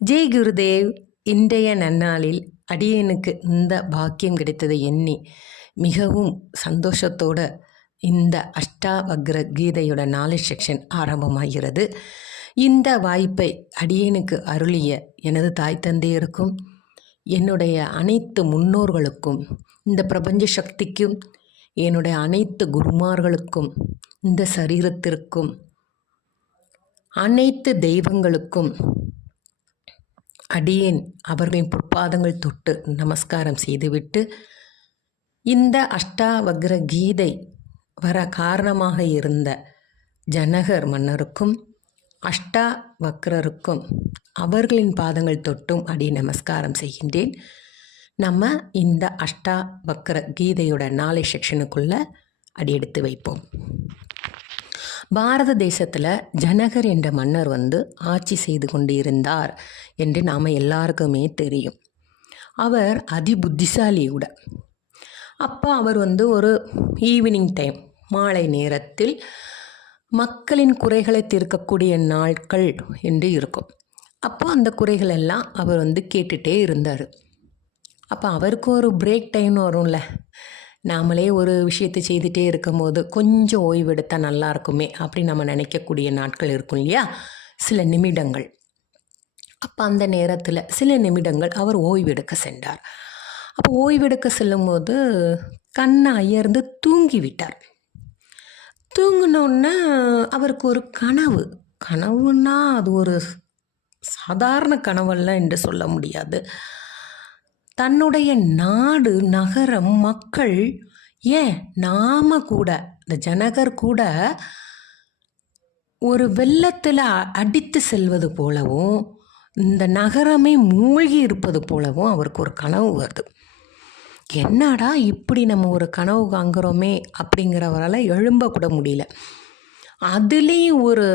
ஜெய் குருதேவ். இன்றைய நன்னாளில் அடியேனுக்கு இந்த பாக்கியம் கிடைத்ததை எண்ணி மிகவும் சந்தோஷத்தோட இந்த அஷ்டாவக்ர கீதையோட நாலேஜ் செக்ஷன் ஆரம்பமாகிறது. இந்த வாய்ப்பை அடியேனுக்கு அருளிய எனது தாய் தந்தையருக்கும் என்னுடைய அனைத்து முன்னோர்களுக்கும் இந்த பிரபஞ்ச சக்திக்கும் என்னுடைய அனைத்து குருமார்களுக்கும் இந்த சரீரத்திற்கும் அனைத்து தெய்வங்களுக்கும் அடியேன் அவர்களின் பொற்பாதங்கள் தொட்டு நமஸ்காரம் செய்துவிட்டு இந்த அஷ்டாவக்ர கீதை வர காரணமாக இருந்த ஜனகர் மன்னருக்கும் அஷ்டாவக்ரருக்கும் அவர்களின் பாதங்கள் தொட்டும் அடி நமஸ்காரம் செய்கின்றேன். நம்ம இந்த அஷ்டாவக்ர கீதையோட நாலேஜ் செக்ஷனுக்குள்ளே அடி எடுத்து வைப்போம். பாரத தேசத்தில் ஜனகர் என்ற மன்னர் ஆட்சி செய்து கொண்டு இருந்தார் என்று நாம் எல்லாருக்குமே தெரியும். அவர் புத்திசாலி கூட. அப்போ அவர் ஒரு ஈவினிங் டைம், மாலை நேரத்தில் மக்களின் குறைகளை தீர்க்கக்கூடிய நாட்கள் என்று இருக்கும். அப்போ அந்த குறைகள் எல்லாம் அவர் கேட்டுகிட்டே இருந்தார். அப்போ அவருக்கு ஒரு பிரேக் டைம்னு வரும்ல, நாமளே ஒரு விஷயத்தை செய்துகிட்டே இருக்கும் போது கொஞ்சம் ஓய்வு எடுத்தால் நல்லா இருக்குமே அப்படி நம்ம நினைக்கக்கூடிய நாட்கள் இருக்கும் இல்லையா, சில நிமிடங்கள். அப்போ அந்த நேரத்தில் சில நிமிடங்கள் அவர் ஓய்வெடுக்க சென்றார். அப்போ ஓய்வெடுக்க செல்லும்போது கண்ணை அயர்ந்து தூங்கி விட்டார். தூங்கினோன்னா அவருக்கு ஒரு கனவுன்னா அது ஒரு சாதாரண கனவல்ல என்று சொல்ல முடியாது. தன்னுடைய நாடு, நகரம், மக்கள், ஏன் நாம கூட, இந்த ஜனகர் கூட ஒரு வெள்ளத்தில் அடித்து செல்வது போலவும் இந்த நகரமே மூழ்கி இருப்பது போலவும் அவருக்கு ஒரு கனவு வருது. என்னடா இப்படி நம்ம ஒரு கனவு காண்கிறோமே அப்படிங்கிறவரால் எழும்பக்கூட முடியல. அதுலேயும் ஒரு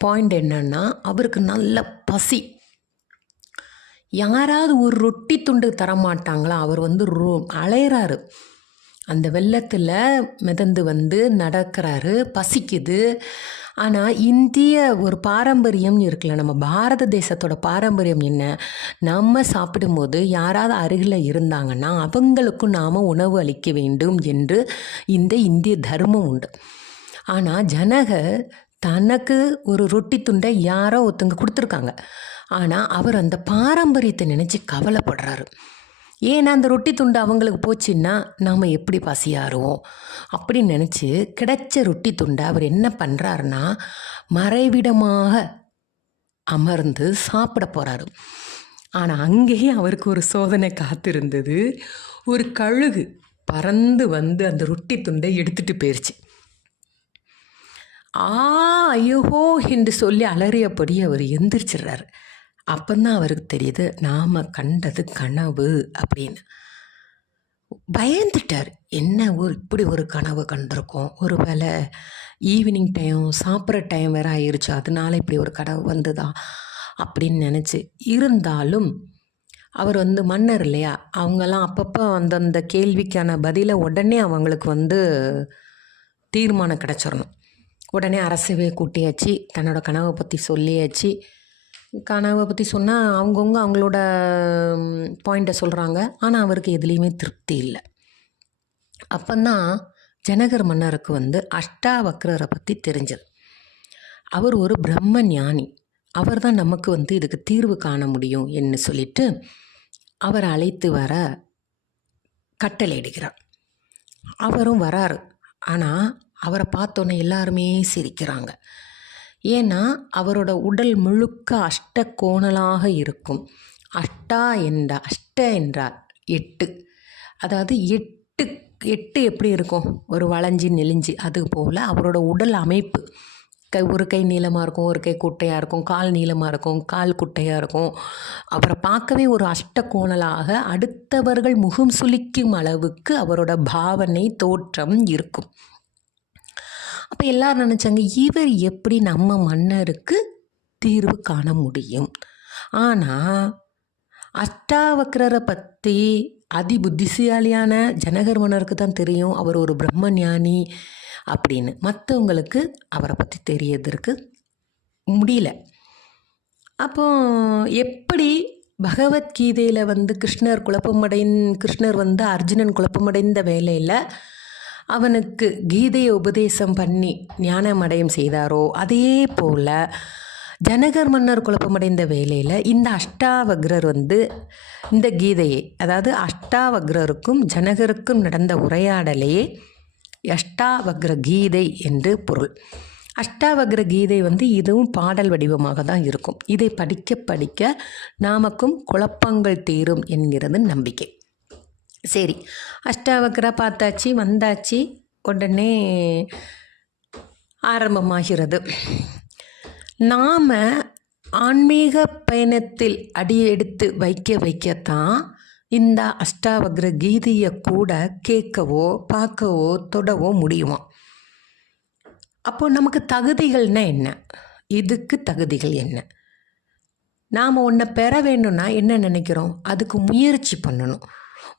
பாயிண்ட் என்னன்னா, அவருக்கு நல்ல பசி. யாராவது ஒரு ரொட்டி துண்டு தரமாட்டாங்களா? அவர் அலையிறாரு, அந்த வெள்ளத்தில் மிதந்து நடக்கிறாரு, பசிக்குது. ஆனால் இந்திய ஒரு பாரம்பரியம் இருக்குல்ல, நம்ம பாரத தேசத்தோட பாரம்பரியம் என்ன, நம்ம சாப்பிடும்போது யாராவது அருகில் இருந்தாங்கன்னா அவங்களுக்கும் நாம் உணவு அளிக்க வேண்டும் என்று இந்த இந்திய தர்மம் உண்டு. ஆனால் ஜனகர் தனக்கு ஒரு ரொட்டி துண்டை யாரோ ஒருத்தங்க கொடுத்துருக்காங்க, ஆனால் அவர் அந்த பாரம்பரியத்தை நினச்சி கவலைப்படுறாரு. ஏன்னா அந்த ரொட்டி துண்டு அவங்களுக்கு போச்சுன்னா நாம் எப்படி பசியாருவோம் அப்படின்னு நினச்சி கிடைச்ச ரொட்டி துண்டை அவர் என்ன பண்ணுறாருன்னா மறைவிடமாக அமர்ந்து சாப்பிட போகிறாரு. ஆனால் அங்கேயே அவருக்கு ஒரு சோதனை காத்திருந்தது. ஒரு கழுகு பறந்து அந்த ரொட்டி துண்டை எடுத்துகிட்டு போயிடுச்சு. ஐயோஹோ என்று சொல்லி அலறியபடி அவர் எந்திரிச்சிடுறாரு. அப்போதான் அவருக்கு தெரியுது நாம் கண்டது கனவு அப்படின்னு. பயந்துட்டார். என்ன இப்படி ஒரு கனவு கண்டிருக்கோம், ஒரு வேளை ஈவினிங் டைம் சாப்பிட்ற டைம் வேறு ஆயிடுச்சு, அதனால இப்படி ஒரு கனவு வந்ததா அப்படின்னு நினச்சி. இருந்தாலும் அவர் மன்னர் இல்லையா, அவங்கெல்லாம் அப்பப்போ அந்த கேள்விக்கான பதிலை உடனே அவங்களுக்கு தீர்மானம் கிடச்சிடணும். உடனே அரசவே கூட்டியாச்சு, தன்னோட கனவை பற்றி சொல்லியாச்சு. கனவை பற்றி சொன்னால் அவங்கவுங்க அவங்களோட பாயிண்ட்டை சொல்கிறாங்க. ஆனால் அவருக்கு எதுலேயுமே திருப்தி இல்லை. அப்போதான் ஜனகர் மன்னருக்கு அஷ்டாவக்ரரை பற்றி தெரிஞ்சது. அவர் ஒரு பிரம்ம ஞானி, அவர் தான் நமக்கு இதுக்கு தீர்வு காண முடியும் என்று சொல்லிட்டு அவரை அழைத்து வர கட்டளையிடுகிறார். அவரும் வராரு. ஆனால் அவரை பார்த்தோன்னே எல்லாருமே சிரிக்கிறாங்க. ஏன்னா அவரோட உடல் முழுக்க அஷ்ட கோணலாக இருக்கும். அஷ்ட என்றால் 8. அதாவது எட்டு எப்படி இருக்கும், ஒரு வளைஞ்சி நெளிஞ்சு, அது போல் அவரோட உடல் அமைப்பு. ஒரு கை நீளமாக இருக்கும், ஒரு கை குட்டையாக இருக்கும், கால் நீளமாக இருக்கும், கால் குட்டையாக இருக்கும். அவரை பார்க்கவே ஒரு அஷ்ட கோணலாக அடுத்தவர்கள் முகம் சுளிக்கும் அளவுக்கு அவரோட பாவனை தோற்றம் இருக்கும். அப்போ எல்லாரும் நினச்சாங்க, இவர் எப்படி நம்ம மன்னருக்கு தீர்வு காண முடியும்? ஆனால் அஷ்டாவக்ரரை பற்றி புத்திசாலியான ஜனகர் மன்னருக்கு தான் தெரியும் அவர் ஒரு பிரம்ம ஞானி அப்படின்னு. மற்றவங்களுக்கு அவரை பற்றி தெரியறதுக்கு முடியல. அப்போ எப்படி பகவத்கீதையில் வந்து கிருஷ்ணர் வந்து அர்ஜுனன் குழப்பமடைந்த வேளையில் அவனுக்கு கீதையை உபதேசம் பண்ணி ஞானமடையும் செய்தாரோ, அதே போல் ஜனகர் மன்னர் குழப்பமடைந்த வேளையில் இந்த அஷ்டாவக்ரர் வந்து இந்த கீதையை, அதாவது அஷ்டாவக்ரருக்கும் ஜனகருக்கும் நடந்த உரையாடலையே அஷ்டாவக்ர கீதை என்று பொருள். அஷ்டாவக்ர கீதை வந்து இதுவும் பாடல் வடிவமாக தான் இருக்கும். இதை படிக்க படிக்க நாமக்கும் குழப்பங்கள் தீரும் என்கிறது நம்பிக்கை. சரி, அஷ்டாவக்ரா பார்த்தாச்சு, வந்தாச்சு. உடனே ஆரம்பமாகிறது. நாம் ஆன்மீக பயணத்தில் அடியெடுத்து வைக்கத்தான் இந்த அஷ்டாவக்ர கீதையை கூட கேட்கவோ பார்க்கவோ தொடவோ முடியுமா? அப்போ நமக்கு தகுதிகள்னா என்ன? இதுக்கு தகுதிகள் என்ன? நாம் ஒன்றை பெற வேணும்னா என்ன நினைக்கிறோம்? அதுக்கு முயற்சி பண்ணணும்.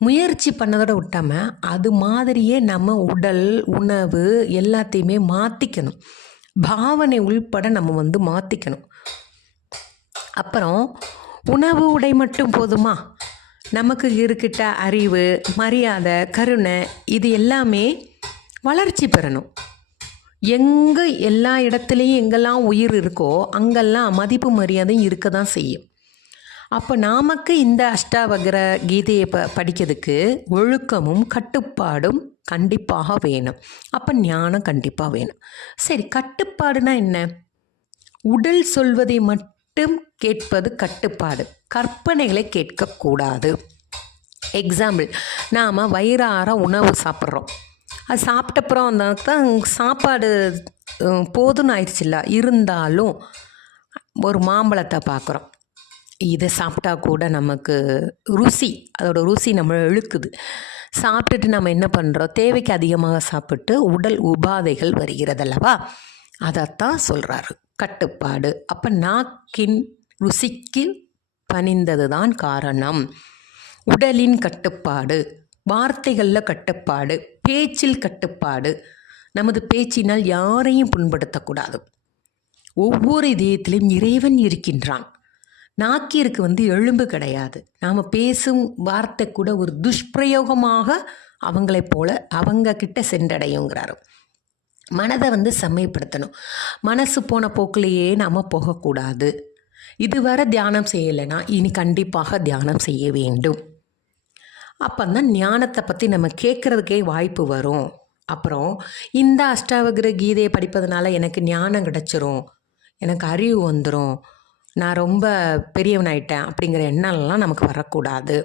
முயற்சி பண்ணதோட விட்டாமல் அது மாதிரியே நம்ம உடல், உணவு எல்லாத்தையுமே மாற்றிக்கணும். பாவனை உள்பட நம்ம வந்து மாற்றிக்கணும். அப்புறம் உணவு, உடை மட்டும் போதுமா? நமக்கு இருக்கிட்ட அறிவு, மரியாதை, கருணை இது எல்லாமே வளர்ச்சி பெறணும். எல்லா இடத்துலையும் எங்கெல்லாம் உயிர் இருக்கோ அங்கெல்லாம் மதிப்பு மரியாதையும் இருக்க தான் செய்யும். அப்போ நமக்கு இந்த அஷ்டாவக்ர கீதையை படிக்கிறதுக்கு ஒழுக்கமும் கட்டுப்பாடும் கண்டிப்பாக வேணும். அப்போ ஞானம் கண்டிப்பாக வேணும். சரி, கட்டுப்பாடுனா என்ன? உடல் சொல்வதை மட்டும் கேட்பது கட்டுப்பாடு. கற்பனைகளை கேட்கக்கூடாது. எக்ஸாம்பிள், நாம் வயிறார உணவு சாப்பிட்றோம். அது சாப்பிட்டப்புறம் தான் சாப்பாடு போதுன்னு ஆயிடுச்சுல்ல, இருந்தாலும் ஒரு மாம்பழத்தை பார்க்குறோம். இதை சாப்பிட்டா கூட நமக்கு அதோட ருசி நம்ம இழுக்குது. சாப்பிட்டுட்டு நம்ம என்ன பண்ணுறோம்? தேவைக்கு அதிகமாக சாப்பிட்டு உடல் உபாதைகள் வருகிறதல்லவா? அதைத்தான் சொல்கிறாரு கட்டுப்பாடு. அப்போ நாக்கின் ருசிக்கு பணிந்தது தான் காரணம். உடலின் கட்டுப்பாடு, வார்த்தைகளில் கட்டுப்பாடு, பேச்சில் கட்டுப்பாடு. நமது பேச்சினால் யாரையும் புண்படுத்தக்கூடாது. ஒவ்வொரு இதயத்திலும் இறைவன் இருக்கின்றான். நாக்கிற்கு வந்து எலும்பு கிடையாது. நாம் பேசும் வார்த்தை கூட ஒரு துஷ்பிரயோகமாக அவங்களைப் போல அவங்க கிட்ட சென்றடையுங்கிறாரு. மனதை வந்து செம்மைப்படுத்தணும். மனசு போன போக்கிலேயே நாம் போகக்கூடாது. இதுவரை தியானம் செய்யலைன்னா இனி கண்டிப்பாக தியானம் செய்ய வேண்டும். அப்போ தான் ஞானத்தை பற்றி நம்ம கேட்குறதுக்கே வாய்ப்பு வரும். அப்புறம் இந்த அஷ்டாவக்ர கீதையை படிப்பதனால எனக்கு ஞானம் கிடச்சிரும், எனக்கு அறிவு வந்துடும், நான் ரொம்ப பெரியவனாயிட்டேன் அப்படிங்கிற எண்ணம்லாம் நமக்கு வரக்கூடாது.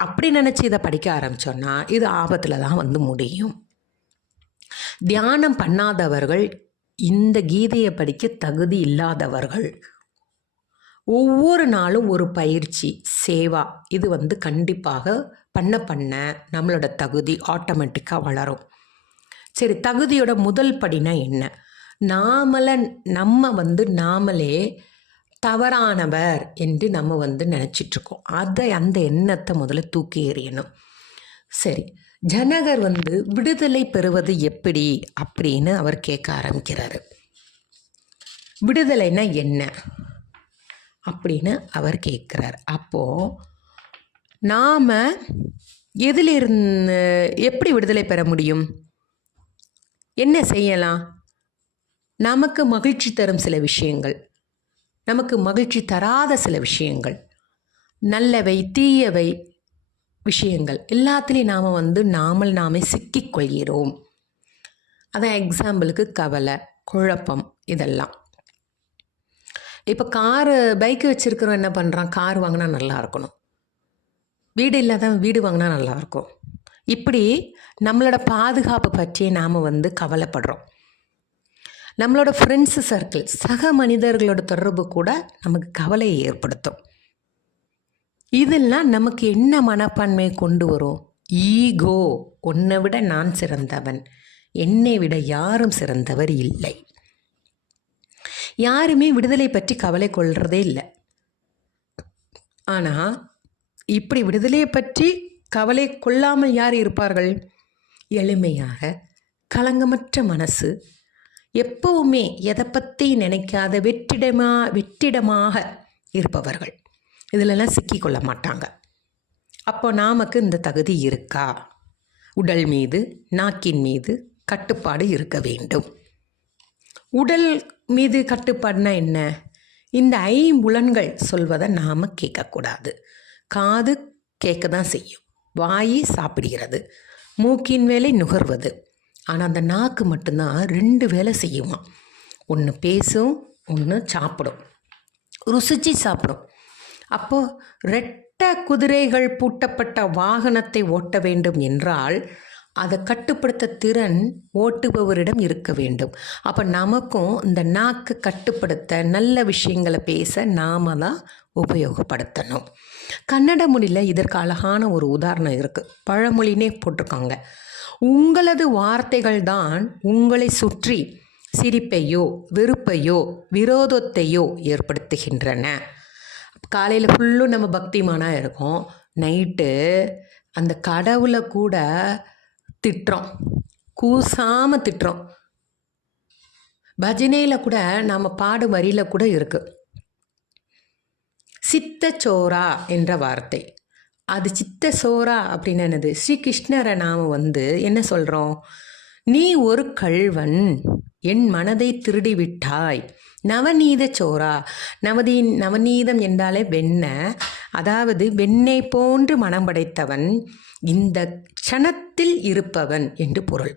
அப்படி நினச்சி இதை படிக்க ஆரம்பித்தோன்னா இது ஆபத்தில் தான் வந்து முடியும். தியானம் பண்ணாதவர்கள் இந்த கீதையை படிக்க தகுதி இல்லாதவர்கள். ஒவ்வொரு நாளும் ஒரு பயிற்சி, சேவா, இது வந்து கண்டிப்பாக பண்ண நம்மளோட தகுதி ஆட்டோமேட்டிக்காக வளரும். சரி, தகுதியோட முதல் படினா என்ன? நாமளே தவறானவர் என்று நம்ம வந்து நினச்சிட்ருக்கோம். அந்த எண்ணத்தை முதல்ல தூக்கி எறியணும். சரி, ஜனகர் வந்து விடுதலை பெறுவது எப்படி அப்படின்னு அவர் கேட்க ஆரம்பிக்கிறாரு. விடுதலைன்னா என்ன அப்படின்னு அவர் கேட்குறார். அப்போது நாம் எதிலிருந்து எப்படி விடுதலை பெற முடியும்? என்ன செய்யலாம்? நமக்கு மகிழ்ச்சி தரும் சில விஷயங்கள், நமக்கு மகிழ்ச்சி தராத சில விஷயங்கள், நல்லவை தீயவை விஷயங்கள் எல்லாத்துலேயும் நாம் வந்து நாமே சிக்கிக்கொள்கிறோம். அதான் எக்ஸாம்பிளுக்கு கவலை, குழப்பம் இதெல்லாம். இப்போ பைக்கு வச்சுருக்கிறவன் என்ன பண்ணுறான்? கார் வாங்கினா நல்லா இருக்கணும், வீடு இல்லாதவன் வீடு வாங்கினா நல்லாயிருக்கும். இப்படி நம்மளோட பாதுகாப்பை பற்றியே நாம் வந்து கவலைப்படுறோம். நம்மளோட ஃப்ரெண்ட்ஸு சர்க்கிள், சக மனிதர்களோட தொடர்பு கூட நமக்கு கவலையை ஏற்படுத்தும். இதெல்லாம் நமக்கு என்ன மனப்பான்மையை கொண்டு வரும்? ஈகோ, உன்னை விட நான் சிறந்தவன், என்னை விட யாரும் சிறந்தவர் இல்லை. யாருமே விடுதலை பற்றி கவலை கொள்றதே இல்லை. ஆனால் இப்படி விடுதலையை பற்றி கவலை கொள்ளாமல் யார் இருப்பார்கள்? எளிமையாக, களங்கமற்ற மனசு, எப்பவுமே எதை பற்றி நினைக்காத வெற்றிடமாக இருப்பவர்கள் இதிலெல்லாம் சிக்கிக்கொள்ள மாட்டாங்க. அப்போ நமக்கு இந்த தகுதி இருக்கா? உடல் மீது, நாக்கின் மீது கட்டுப்பாடு இருக்க வேண்டும். உடல் மீது கட்டுப்பாடுனா என்ன? இந்த ஐம்புலன்கள் சொல்வதை நாம் கேட்கக்கூடாது. காது கேட்க தான் செய்யும், வாய் சாப்பிடுகிறது, மூக்கின் வேலை நுகர்வது. ஆனால் அந்த நாக்கு மட்டும்தான் 2 வேலை செய்யுமா. ஒன்று பேசும், ஒன்று சாப்பிடும், ருசிச்சு சாப்பிடும். அப்போது ரெட்டை குதிரைகள் பூட்டப்பட்ட வாகனத்தை ஓட்ட வேண்டும் என்றால் அதை கட்டுப்படுத்த திறன் ஓட்டுபவரிடம் இருக்க வேண்டும். அப்போ நமக்கும் இந்த நாக்கு கட்டுப்படுத்த, நல்ல விஷயங்களை பேச நாம தான் உபயோகப்படுத்தணும். கன்னட மொழியில் இதற்கு அழகான ஒரு உதாரணம் இருக்குது. பழமொழினே போட்டிருக்காங்க. உங்களது வார்த்தைகள் தான் உங்களை சுற்றி சிரிப்பையோ வெறுப்பையோ விரோதத்தையோ ஏற்படுத்துகின்றன. காலையில் ஃபுல்லும் நம்ம பக்திமானாக இருக்கோம், நைட்டு அந்த கடவுளை கூட திட்டுறோம், கூசாமல் திட்டுறோம். பஜனையில் கூட நாம் பாடும் வரியில் கூட இருக்குது சித்தச்சோரா என்ற வார்த்தை. அது சித்தச்சோரா அப்படின்னு என்னது? ஸ்ரீகிருஷ்ணரை நாம் என்ன சொல்கிறோம்? நீ ஒரு கள்வன், என் மனதை திருடி விட்டாய். நவநீத சோரா. நவநீதம் என்றாலே வெண்ணெய், அதாவது வெண்ணெய் போன்று மனம் படைத்தவன், இந்த க்ஷணத்தில் இருப்பவன் என்று பொருள்.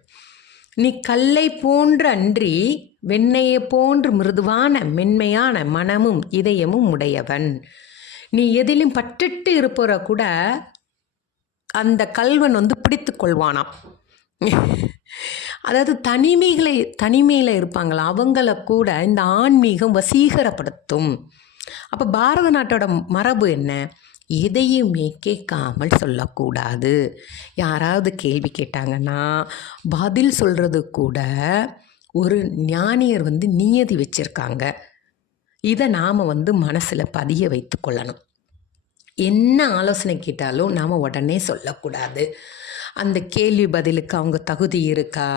நீ கல்லை போன்று அன்றி வெண்ணெயை போன்று மிருதுவான மென்மையான மனமும் இதயமும் உடையவன். நீ எதிலும் பற்றிட்டு இருப்பவரை கூட அந்த கல்வன் பிடித்து கொள்வானாம். அதாவது தனிமையில் இருப்பாங்களா, அவங்கள கூட இந்த ஆன்மீகம் வசீகரப்படுத்தும். அப்போ பாரத நாட்டோட மரபு என்ன? எதையுமே கேட்காமல் சொல்லக்கூடாது. யாராவது கேள்வி கேட்டாங்கன்னா பதில் சொல்கிறது கூட ஒரு ஞானியர் நியதி வச்சுருக்காங்க. இதை நாம் மனசில் பதிய வைத்து கொள்ளணும். என்ன ஆலோசனை கேட்டாலும் நாம் உடனே சொல்லக்கூடாது. அந்த கேள்வி பதிலுக்கு அவங்க தகுதி இருக்கா,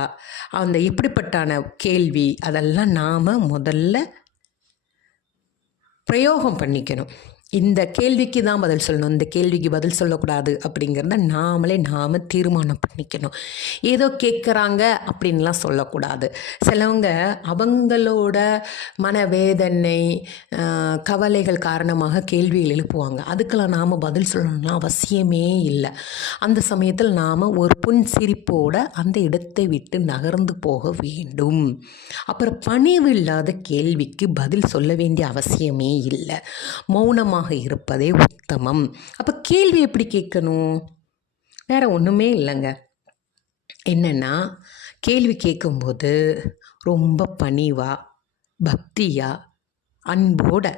அந்த எப்படிப்பட்டான கேள்வி, அதெல்லாம் நாம் முதல்ல பிரயோகம் பண்ணிக்கணும். இந்த கேள்விக்கு தான் பதில் சொல்லணும், இந்த கேள்விக்கு பதில் சொல்லக்கூடாது அப்படிங்கிறத நாம் தீர்மானம் பண்ணிக்கணும். ஏதோ கேட்குறாங்க அப்படின்லாம் சொல்லக்கூடாது. சிலவங்க அவங்களோட மனவேதனை கவலைகள் காரணமாக கேள்விகள் எழுப்புவாங்க. அதுக்கெல்லாம் நாம் பதில் சொல்லணும்னா அவசியமே இல்லை. அந்த சமயத்தில் நாம் ஒரு புன்சிரிப்போட அந்த இடத்தை விட்டு நகர்ந்து போக வேண்டும். அப்புறம் பணிவில்லாத கேள்விக்கு பதில் சொல்ல வேண்டிய அவசியமே இல்லை. மௌனமாக இருப்பதே உத்தமம். அப்போ கேள்வி எப்படி கேட்கணும்? வேற ஒன்றுமே இல்லைங்க. என்னன்னா, கேள்வி கேட்கும்போது ரொம்ப பணிவாக, பக்தியாக, அன்போட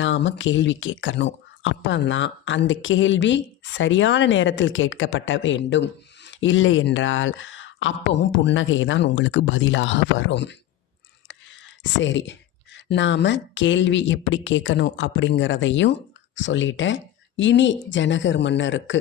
நாம் கேள்வி கேட்கணும். அப்போதான் அந்த கேள்வி சரியான நேரத்தில் கேட்கப்பட வேண்டும். இல்லை என்றால் அப்பவும் புன்னகை தான் உங்களுக்கு பதிலாக வரும். சரி, நாம் கேள்வி எப்படி கேட்கணும் அப்படிங்கிறதையும் சொல்லிட்டேன். இனி ஜனகர் மன்னருக்கு